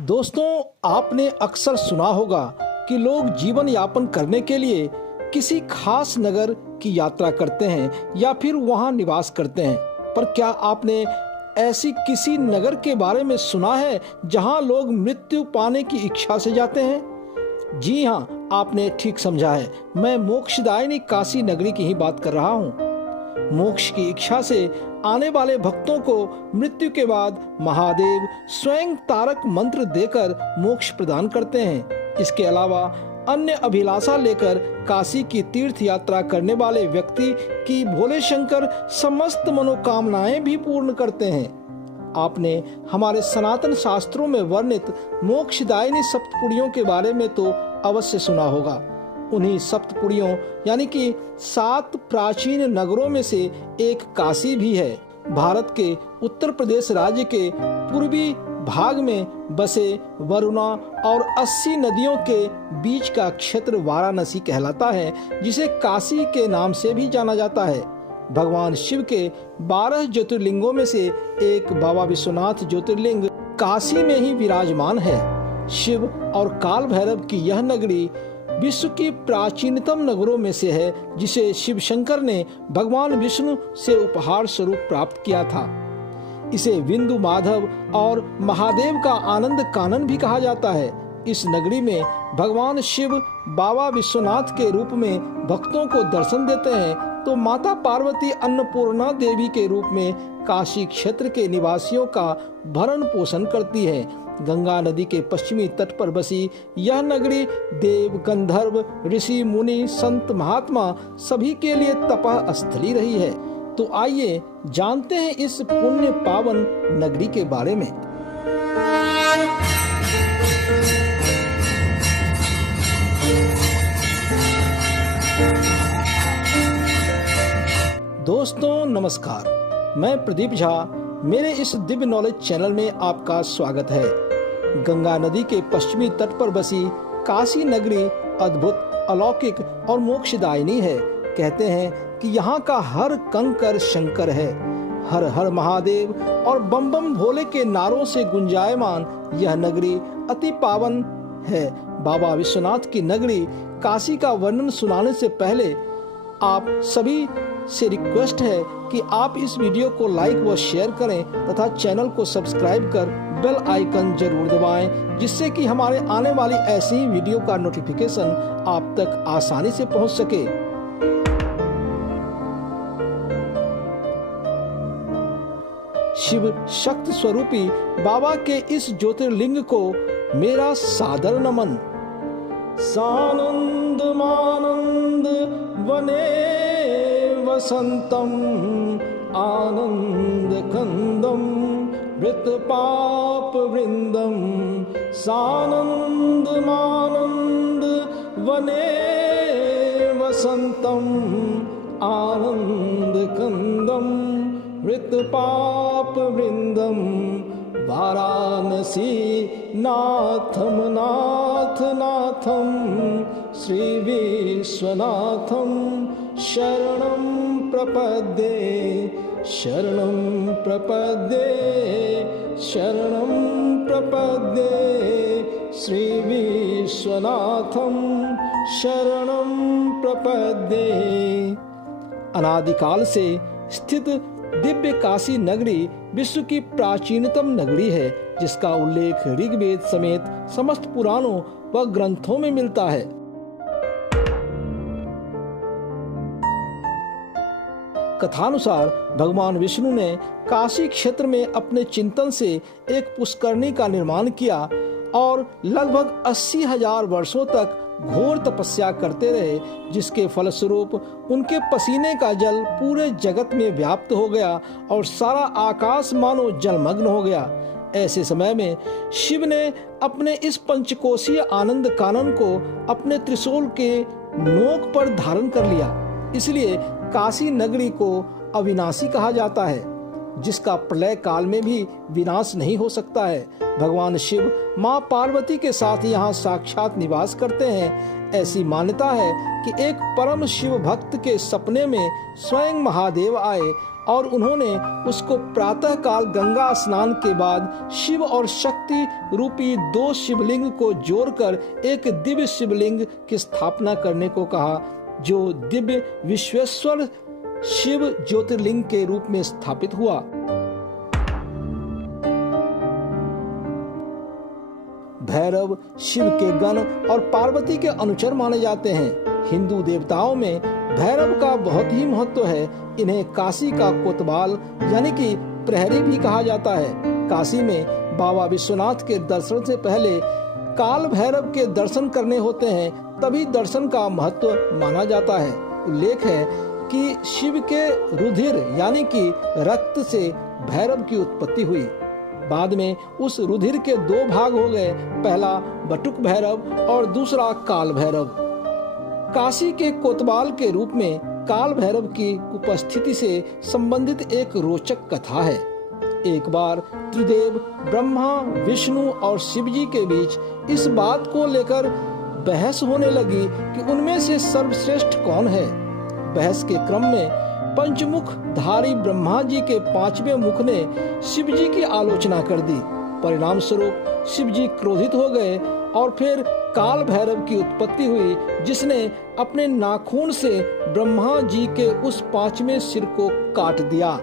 दोस्तों, आपने अक्सर सुना होगा कि लोग जीवन यापन करने के लिए किसी खास नगर की यात्रा करते हैं या फिर वहां निवास करते हैं। पर क्या आपने ऐसी किसी नगर के बारे में सुना है जहां लोग मृत्यु पाने की इच्छा से जाते हैं? जी हाँ, आपने ठीक समझा है। मैं मोक्षदायिनी काशी नगरी की ही बात कर रहा हूँ। मोक्ष की इच्छा से आने वाले भक्तों को मृत्यु के बाद महादेव स्वयं तारक मंत्र देकर मोक्ष प्रदान करते हैं। इसके अलावा अन्य अभिलाषा लेकर काशी की तीर्थ यात्रा करने वाले व्यक्ति की भोले शंकर समस्त मनोकामनाएं भी पूर्ण करते हैं। आपने हमारे सनातन शास्त्रों में वर्णित मोक्षदायिनी सप्तपुड़ियों के बारे में तो अवश्य सुना होगा। उन्हीं सप्तपुड़ियों यानी कि 7 प्राचीन नगरों में से एक काशी भी है। भारत के उत्तर प्रदेश राज्य के पूर्वी भाग में बसे वरुणा और 80 नदियों के बीच का क्षेत्र वाराणसी कहलाता है, जिसे काशी के नाम से भी जाना जाता है। भगवान शिव के 12 ज्योतिर्लिंगों में से एक बाबा विश्वनाथ ज्योतिर्लिंग काशी में ही विराजमान है। शिव और काल भैरव की यह नगरी विश्व की प्राचीनतम नगरों में से है, जिसे शिव शंकर ने भगवान विष्णु से उपहार स्वरूप प्राप्त किया था। इसे विंदु माधव और महादेव का आनंद कानन भी कहा जाता है। इस नगरी में भगवान शिव बाबा विश्वनाथ के रूप में भक्तों को दर्शन देते हैं, तो माता पार्वती अन्नपूर्णा देवी के रूप में काशी क्षेत्र के निवासियों का भरण पोषण करती है। गंगा नदी के पश्चिमी तट पर बसी यह नगरी देव, गंधर्व, ऋषि, मुनि, संत, महात्मा सभी के लिए तपः स्थली रही है। तो आइए जानते हैं इस पुण्य पावन नगरी के बारे में। दोस्तों नमस्कार, मैं प्रदीप झा। मेरे इस दिव्य नॉलेज चैनल में आपका स्वागत है। गंगा नदी के पश्चिमी तट पर बसी काशी नगरी अद्भुत, अलौकिक और मोक्षदायिनी है। कहते हैं कि यहाँ का हर कंकर शंकर है। हर हर महादेव और बम बम भोले के नारों से गुंजायमान यह नगरी अति पावन है। बाबा विश्वनाथ की नगरी काशी का वर्णन सुनाने से पहले आप सभी से रिक्वेस्ट है कि आप इस वीडियो को लाइक व शेयर करें तथा चैनल को सब्सक्राइब कर बेल आइकन जरूर दबाएं, जिससे कि हमारे आने वाली ऐसी ही वीडियो का नोटिफिकेशन आप तक आसानी से पहुंच सके। शिव शक्ति स्वरूपी बाबा के इस ज्योतिर्लिंग को मेरा सादर नमन। सानंद मानंद वने वसंतम आनंद कंदम वृत पाप वृंदम। सानंद मानंद वने वसंतम आनंद कंदम वृत पाप वृंदम। वाराणसी नाथम नाथ नाथम श्री विश्वनाथम शरणं प्रपद्ये शरणं प्रपद्ये शरणं प्रपद्ये श्री विश्वनाथम शरणं प्रपद्ये। अनादिकाल से स्थित दिव्य काशी नगरी विश्व की प्राचीनतम नगरी है, जिसका उल्लेख ऋग्वेद समेत समस्त पुराणों व ग्रंथों में मिलता है। कथानुसार भगवान विष्णु ने काशी क्षेत्र में अपने चिंतन से एक पुष्करणी का निर्माण किया और लगभग 80,000 वर्षों तक घोर तपस्या करते रहे, जिसके फलस्वरूप उनके पसीने का जल पूरे जगत में व्याप्त हो गया और सारा आकाश मानो जलमग्न हो गया। ऐसे समय में शिव ने अपने इस पंचकोशीय आनंद कानन को अपने त्रिशूल के नोक पर धारण कर लिया। इसलिए काशी नगरी को अविनाशी कहा जाता है। जिसका प्रलय काल में भी विनाश नहीं हो सकता है। भगवान शिव माँ पार्वती के साथ यहाँ साक्षात निवास करते हैं। ऐसी मान्यता है कि एक परम शिव भक्त के सपने में स्वयं महादेव आए और उन्होंने उसको प्रातः काल गंगा स्नान के बाद शिव और शक्ति रूपी 2 शिवलिंग को जोड़कर एक दिव्य शिवलिंग की स्थापना करने को कहा, जो दिव्य विश्वेश्वर शिव ज्योतिर्लिंग के रूप में स्थापित हुआ। भैरव शिव के गण और पार्वती के अनुचर माने जाते हैं। हिंदू देवताओं में भैरव का बहुत ही महत्व है। इन्हें काशी का कोतवाल यानी कि प्रहरी भी कहा जाता है। काशी में बाबा विश्वनाथ के दर्शन से पहले काल भैरव के दर्शन करने होते हैं, तभी दर्शन का महत्व माना जाता है। उल्लेख है कि शिव के रुधिर यानी कि रक्त से भैरव की उत्पत्ति हुई। बाद में उस रुधिर के 2 भाग हो गए, पहला बटुक भैरव और दूसरा काल भैरव। काशी के कोतवाल के रूप में काल भैरव की उपस्थिति से संबंधित एक रोचक कथा है। एक बार त्रिदेव ब्रह्मा, विष्णु और शिव जी के बीच इस बात को लेकर बहस होने लगी कि उनमें से सर्वश्रेष्ठ कौन है। बहस के क्रम में पंचमुख धारी ब्रह्मा जी के 5वें मुख ने शिव जी की आलोचना कर दी। परिणाम स्वरूप शिव जी क्रोधित हो गए और फिर काल भैरव की उत्पत्ति हुई, जिसने अपने नाखून से ब्रह्मा जी के उस 5वें सिर को काट दिया,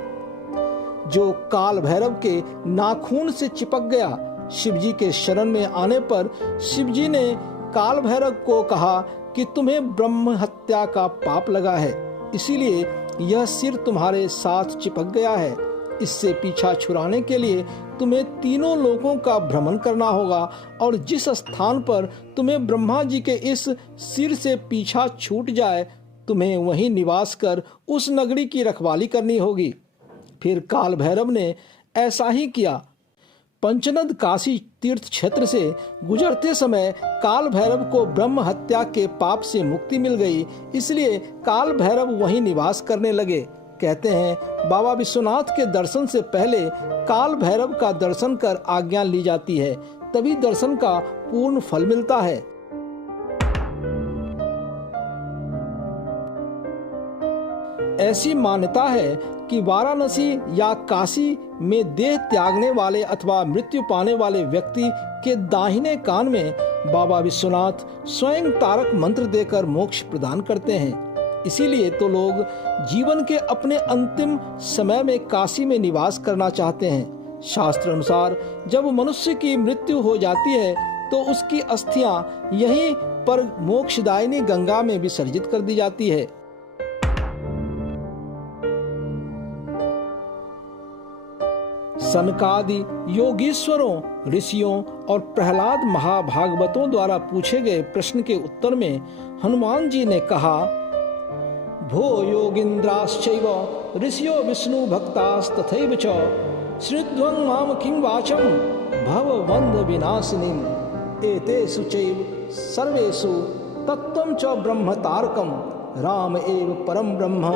जो काल भैरव के नाखून से चिपक गया। शिव जी के शरण में आने पर शिव जी ने काल भैरव को कहा कि तुम्हें ब्रह्म हत्या का पाप लगा है, इसीलिए यह सिर तुम्हारे साथ चिपक गया है। इससे पीछा छुड़ाने के लिए तुम्हें तीनों लोकों का भ्रमण करना होगा और जिस स्थान पर तुम्हें ब्रह्मा जी के इस सिर से पीछा छूट जाए, तुम्हें वहीं निवास कर उस नगरी की रखवाली करनी होगी। फिर काल भैरव ने ऐसा ही किया। पंचनद काशी तीर्थ क्षेत्र से गुजरते समय काल भैरव को ब्रह्म हत्या के पाप से मुक्ति मिल गई, इसलिए काल भैरव वहीं निवास करने लगे। कहते हैं बाबा विश्वनाथ के दर्शन से पहले काल भैरव का दर्शन कर आज्ञा ली जाती है, तभी दर्शन का पूर्ण फल मिलता है। ऐसी मान्यता है कि वाराणसी या काशी में देह त्यागने वाले अथवा मृत्यु पाने वाले व्यक्ति के दाहिने कान में बाबा विश्वनाथ स्वयं तारक मंत्र देकर मोक्ष प्रदान करते हैं। इसीलिए तो लोग जीवन के अपने अंतिम समय में काशी में निवास करना चाहते हैं। शास्त्र अनुसार जब मनुष्य की मृत्यु हो जाती है तो उसकी अस्थियां यहीं पर मोक्षदायिनी गंगा में विसर्जित कर दी जाती है। सनकादि योगीश्वरों, ऋषियों और प्रहलाद महाभागवतों द्वारा पूछे गए प्रश्न के उत्तर में हनुमान जी ने कहा, भो योगीन्द्राश्चैव ऋषियो विष्णु भक्तास्तथैव च श्रुध्वं माम किं वाचं भवबन्ध विनाशिनीं एतेषु चैव सर्वेषु तत्त्वं च ब्रह्म तारकं राम एव परम ब्रह्म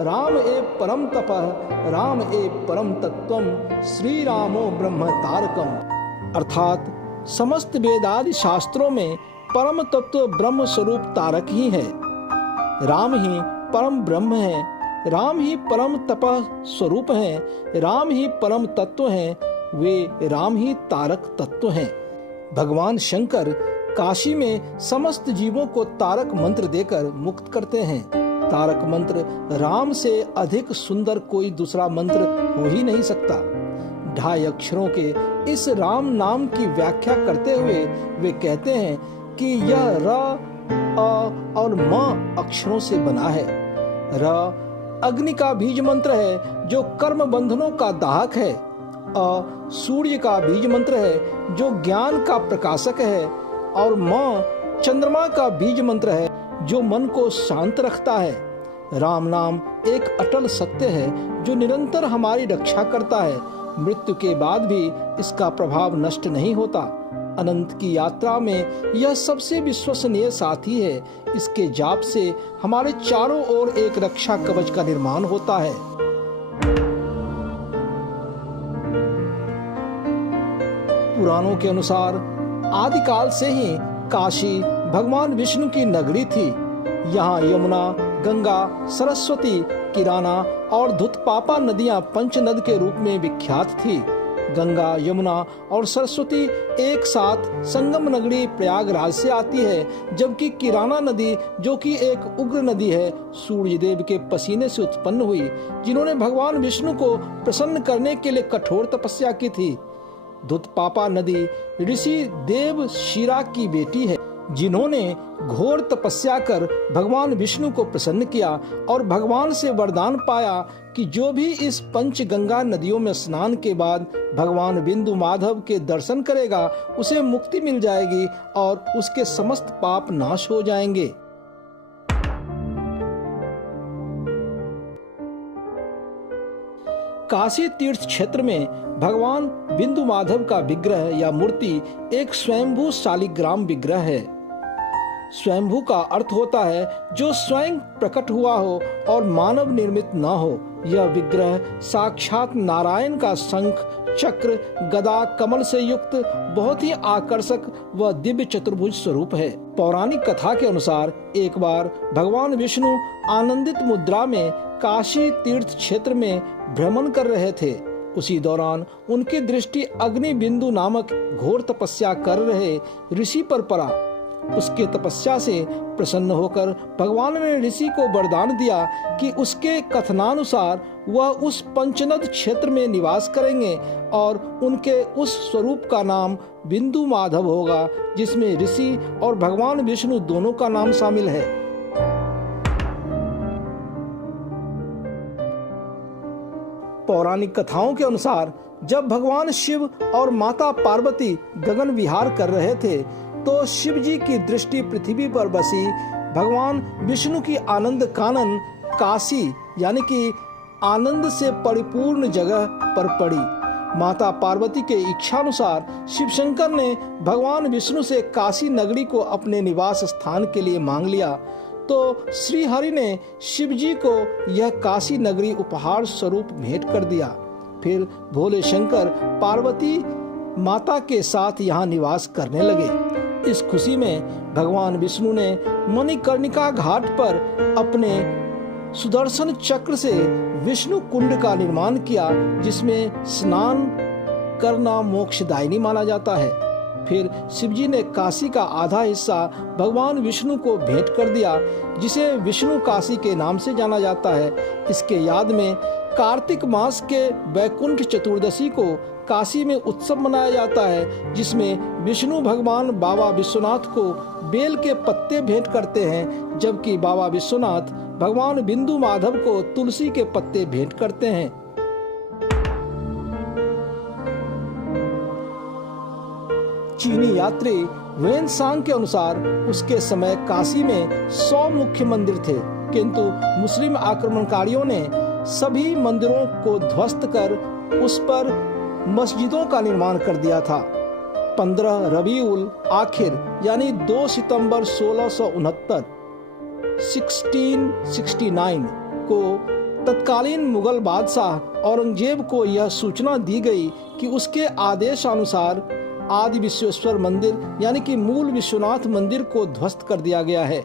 राम एव परम तपः राम एव परम तत्त्वं श्री रामो ब्रह्म तारकम। अर्थात समस्त वेदादि शास्त्रों में परम तत्व ब्रह्म स्वरूप तारक ही है। राम ही परम ब्रह्म है, राम ही परम तपः स्वरूप है, राम ही परम तत्व हैं, वे राम ही तारक तत्व हैं। भगवान शंकर काशी में समस्त जीवों को तारक मंत्र देकर मुक्त करते हैं। तारक मंत्र राम से अधिक सुंदर कोई दूसरा मंत्र हो ही नहीं सकता। 2.5 अक्षरों के इस राम नाम की व्याख्या करते हुए वे कहते हैं कि यह र, अ और म अक्षरों से बना है। र अग्नि का बीज मंत्र है जो कर्म बंधनों का दाहक है। अ सूर्य का बीज मंत्र है जो ज्ञान का प्रकाशक है। और म चंद्रमा का बीज मंत्र है जो मन को शांत रखता है। राम नाम एक अटल सत्य है जो निरंतर हमारी रक्षा करता है। मृत्यु के बाद भी इसका प्रभाव नष्ट नहीं होता। अनंत की यात्रा में यह सबसे विश्वसनीय साथी है। इसके जाप से हमारे चारों ओर एक रक्षा कवच का निर्माण होता है। पुराणों के अनुसार आदिकाल से ही काशी भगवान विष्णु की नगरी थी। यहाँ यमुना, गंगा, सरस्वती, किराना और धुतपापा नदियां पंचनद के रूप में विख्यात थी। गंगा, यमुना और सरस्वती एक साथ संगम नगरी प्रयागराज से आती है, जबकि किराना नदी, जो कि एक उग्र नदी है, सूर्य देव के पसीने से उत्पन्न हुई, जिन्होंने भगवान विष्णु को प्रसन्न करने के लिए कठोर तपस्या की थी। धुतपापा नदी ऋषि देव शिरा की बेटी है, जिन्होंने घोर तपस्या कर भगवान विष्णु को प्रसन्न किया और भगवान से वरदान पाया कि जो भी इस पंचगंगा नदियों में स्नान के बाद भगवान बिंदु माधव के दर्शन करेगा, उसे मुक्ति मिल जाएगी और उसके समस्त पाप नाश हो जाएंगे। काशी तीर्थ क्षेत्र में भगवान बिंदु माधव का विग्रह या मूर्ति एक स्वयंभू शालिग्राम विग्रह है। स्वयंभू का अर्थ होता है जो स्वयं प्रकट हुआ हो और मानव निर्मित न हो। यह विग्रह साक्षात नारायण का शंख, चक्र, गदा, कमल से युक्त बहुत ही आकर्षक व दिव्य चतुर्भुज स्वरूप है। पौराणिक कथा के अनुसार एक बार भगवान विष्णु आनंदित मुद्रा में काशी तीर्थ क्षेत्र में भ्रमण कर रहे थे। उसी दौरान उनकी दृष्टि अग्नि बिंदु नामक घोर तपस्या कर रहे ऋषि पर पड़ा। उसके तपस्या से प्रसन्न होकर भगवान ने ऋषि को वरदान दिया कि उसके कथनानुसार वह उस पंचनद क्षेत्र में निवास करेंगे और उनके उस स्वरूप का नाम बिंदु माधव होगा, जिसमें ऋषि और भगवान विष्णु दोनों का नाम शामिल है। पौराणिक कथाओं के अनुसार जब भगवान शिव और माता पार्वती गगन विहार कर रहे थे, तो शिव जी की दृष्टि पृथ्वी पर बसी भगवान विष्णु की आनंद कानन काशी यानी कि आनंद से परिपूर्ण जगह पर पड़ी। माता पार्वती के इच्छानुसार शिव शंकर ने भगवान विष्णु से काशी नगरी को अपने निवास स्थान के लिए मांग लिया, तो श्री हरि ने शिव जी को यह काशी नगरी उपहार स्वरूप भेंट कर दिया। फिर भोले शंकर पार्वती माता के साथ यहाँ निवास करने लगे। इस खुशी में भगवान विष्णु ने मणिकर्णिका घाट पर अपने सुदर्शन चक्र से विष्णु कुंड का निर्माण किया, जिसमें स्नान करना मोक्षदायिनी माना जाता है। फिर शिवजी ने काशी का आधा हिस्सा भगवान विष्णु को भेंट कर दिया, जिसे विष्णु काशी के नाम से जाना जाता है। इसके याद में कार्तिक मास के वैकुंठ चतुर्दशी को काशी में उत्सव मनाया जाता है, जिसमें विष्णु भगवान बाबा विश्वनाथ को बेल के पत्ते भेंट करते हैं, जबकि बाबा विश्वनाथ भगवान बिंदु माधव को तुलसी के पत्ते भेंट करते हैं। चीनी यात्री वेन सांग के अनुसार उसके समय काशी में 100 मुख्य मंदिर थे, किंतु मुस्लिम आक्रमणकारियों ने सभी मंदिरों को ध्वस्त कर उस पर मस्जिदों का निर्माण कर दिया था। 15 रबीउल आखिर यानी 2 सितंबर 1669 को तत्कालीन मुगल बादशाह औरंगजेब को यह सूचना दी गई कि उसके आदेश अनुसार आदि विश्वेश्वर मंदिर यानी कि मूल विश्वनाथ मंदिर को ध्वस्त कर दिया गया है।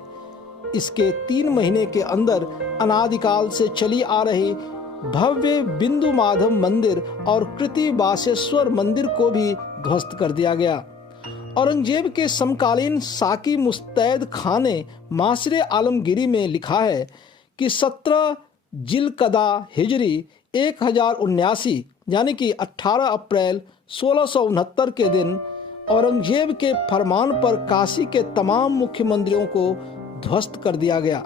इसके 3 महीने के अंदर अनादिकाल से चली आ रही भव्य बिंदु माधव मंदिर और कृति बासेश्वर मंदिर को भी ध्वस्त कर दिया गया। औरंगजेब के समकालीन साकी मुस्तैद खान ने मासरे आलमगीरी में लिखा है कि 17 जिलकदा हिजरी 1079 यानी कि 18 अप्रैल 1669 के दिन औरंगजेब के फरमान पर काशी के तमाम मुख्य मंदिरों को ध्वस्त कर दिया गया।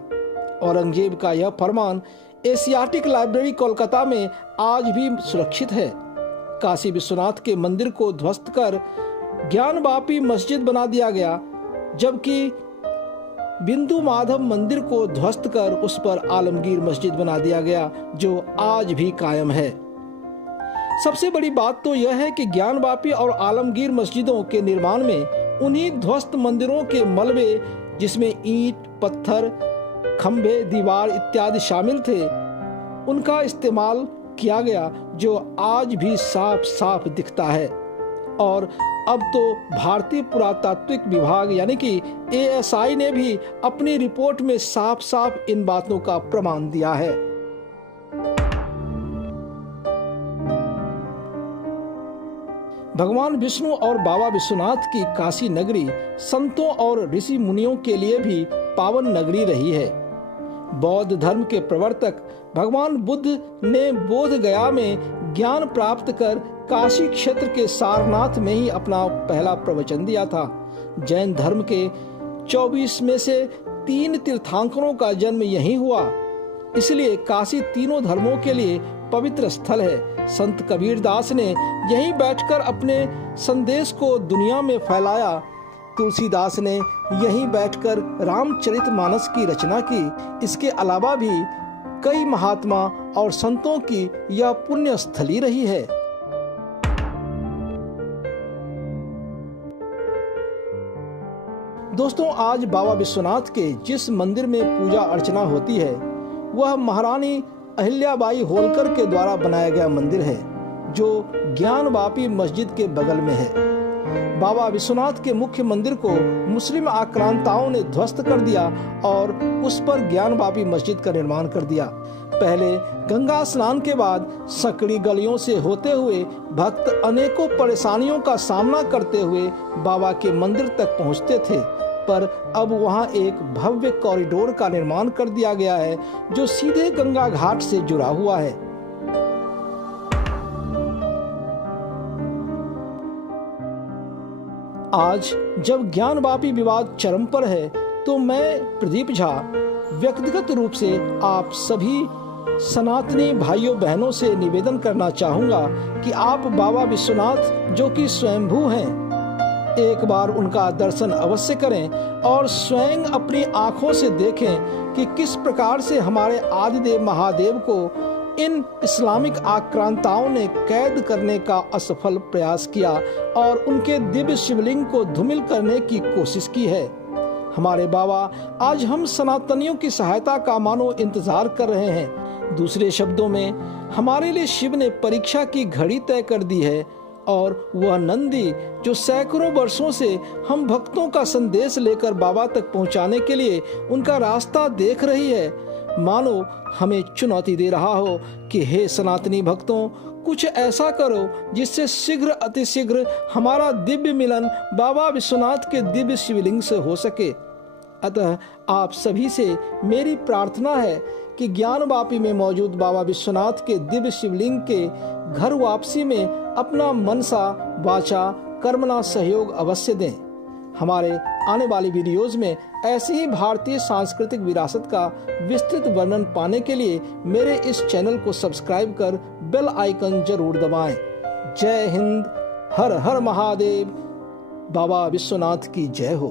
औरंगजेब का यह फरमान एशियाटिक लाइब्रेरी कोलकाता में आज भी सुरक्षित है। काशी विश्वनाथ के मंदिर को ध्वस्त कर ज्ञानवापी मस्जिद बना दिया गया, जबकि बिंदु माधव मंदिर को ध्वस्त कर उस पर आलमगीर मस्जिद बना दिया गया, जो आज भी कायम है। सबसे बड़ी बात तो यह है कि ज्ञानवापी और आलमगीर मस्जिदों के निर्माण में उन्हीं ध्वस्त मंदिरों के मलबे, जिसमें ईंट, पत्थर, खंभे, दीवार इत्यादि शामिल थे, उनका इस्तेमाल किया गया, जो आज भी साफ साफ दिखता है। और अब तो भारतीय पुरातात्विक विभाग यानी कि ASI ने भी अपनी रिपोर्ट में साफ साफ इन बातों का प्रमाण दिया है। भगवान विष्णु और बाबा विश्वनाथ की काशी नगरी संतों और ऋषि मुनियों के लिए भी पावन नगरी रही है। बौद्ध धर्म के प्रवर्तक भगवान बुद्ध ने बोध गया में ज्ञान प्राप्त कर काशी क्षेत्र के सारनाथ में ही अपना पहला प्रवचन दिया था। जैन धर्म के 24 में से 3 तीर्थंकरों का जन्म यहीं हुआ, इसलिए काशी तीनों धर्मों के लिए पवित्र स्थल है। संत कबीरदास ने यहीं बैठकर अपने संदेश को दुनिया में फैलाया। तुलसीदास ने यहीं बैठकर रामचरितमानस की रचना की। इसके अलावा भी कई महात्मा और संतों की यह पुण्य स्थली रही है। दोस्तों, आज बाबा विश्वनाथ के जिस मंदिर में पूजा अर्चना होती है वह महारानी अहिल्याबाई होलकर के द्वारा बनाया गया मंदिर है, जो ज्ञानवापी मस्जिद के बगल में है। बाबा विश्वनाथ के मुख्य मंदिर को मुस्लिम आक्रांताओं ने ध्वस्त कर दिया और उस पर ज्ञानवापी मस्जिद का निर्माण कर दिया। पहले गंगा स्नान के बाद सकड़ी गलियों से होते हुए भक्त अनेकों परेशानियों का सामना करते हुए बाबा के मंदिर तक पहुंचते थे, पर अब वहां एक भव्य कॉरिडोर का निर्माण कर दिया गया है जो सीधे गंगा घाट से जुड़ा हुआ है। आज जब ज्ञानवापी विवाद चरम पर है तो मैं प्रदीप झा व्यक्तिगत रूप से आप सभी सनातनी भाइयों बहनों से निवेदन करना चाहूंगा कि आप बाबा विश्वनाथ जो कि स्वयंभू हैं, एक बार उनका दर्शन अवश्य करें और स्वयं अपनी आंखों से देखें कि किस प्रकार से हमारे आदिदेव महादेव को इन इस्लामिक आक्रांताओं ने कैद करने का असफल प्रयास किया और उनके दिव्य शिवलिंग को धूमिल करने की कोशिश की है। हमारे बाबा आज हम सनातनियों की सहायता का मानो इंतजार कर रहे हैं। दूसरे शब्दों में, हमारे लिए शिव ने परीक्षा की घड़ी तय कर दी है और वह नंदी जो सैकड़ों वर्षों से हम भक्तों का संदेश लेकर बाबा तक पहुंचाने के लिए उनका रास्ता देख रही है, मानो हमें चुनौती दे रहा हो कि हे सनातनी भक्तों, कुछ ऐसा करो जिससे शीघ्र अतिशीघ्र हमारा दिव्य मिलन बाबा विश्वनाथ के दिव्य शिवलिंग से हो सके। अतः आप सभी से मेरी प्रार्थना है कि ज्ञानवापी में मौजूद बाबा विश्वनाथ के दिव्य शिवलिंग के घर वापसी में अपना मनसा वाचा कर्मणा सहयोग अवश्य दें। हमारे आने वाली वीडियोज में ऐसी ही भारतीय सांस्कृतिक विरासत का विस्तृत वर्णन पाने के लिए मेरे इस चैनल को सब्सक्राइब कर बेल आइकन जरूर दबाएं। जय हिंद, हर हर महादेव, बाबा विश्वनाथ की जय हो।